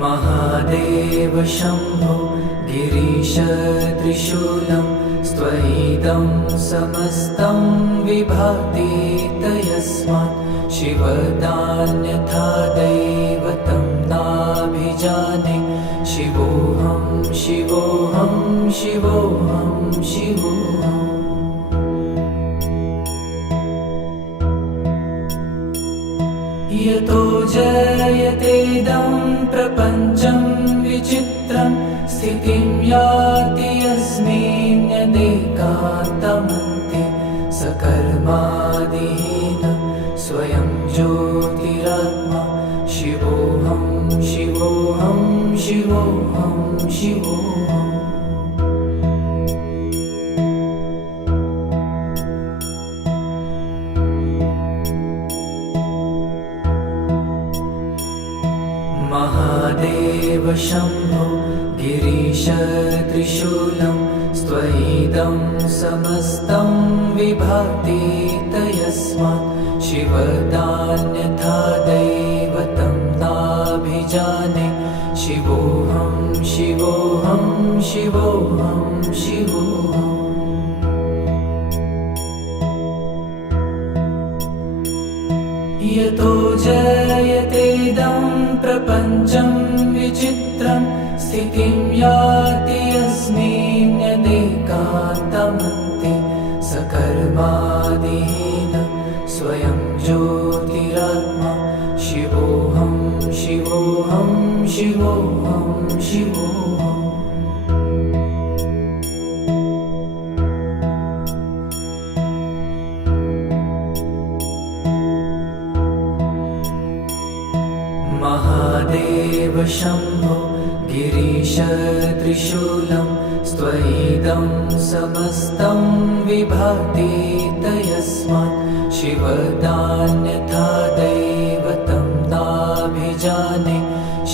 महादेव शम्भो गिरीश त्रिशूलं स्त्वयिदं समस्तं विभाति तस्मात् शिवदान्यथा दैवतं नाभिजाने शिवोऽहं शिवोऽहं शिवोऽहं शिवोऽहम् यतो जयतेदं प्रपञ्चं विचित्रं स्थितिं याति यस्मिन्नेकान्तमन्ते सकर्मादिहीनं स्वयं ज्योतिरात्मा शिवोऽहं शिवोऽहं शिवोऽहं शिवोऽहम् महादेव शम्भो गिरीश त्रिशूलं स्त्वयिदं समस्तं विभाति तस्मात् शिवदान्यथा दैवतं नाभिजाने शिवोऽहं शिवोऽहं शिवोऽहं शिवोऽहम् यतो जयतेदं प्रपञ्चं विचित्रं स्थितिं याति यस्मिन्नेकान्तमन्ते सकर्मादिहीनं स्वयं ज्योतिरात्मा शिवोऽहं शिवोऽहं शिवोऽहं शिवोऽहम् महादेव शम्भो गिरीश त्रिशूलं स्त्वयिदं समस्तं विभाति तस्मात् शिवदान्यथा दैवतं नाभिजाने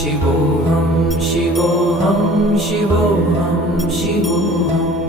शिवोऽहं शिवोऽहं शिवोऽहं शिवोऽहम्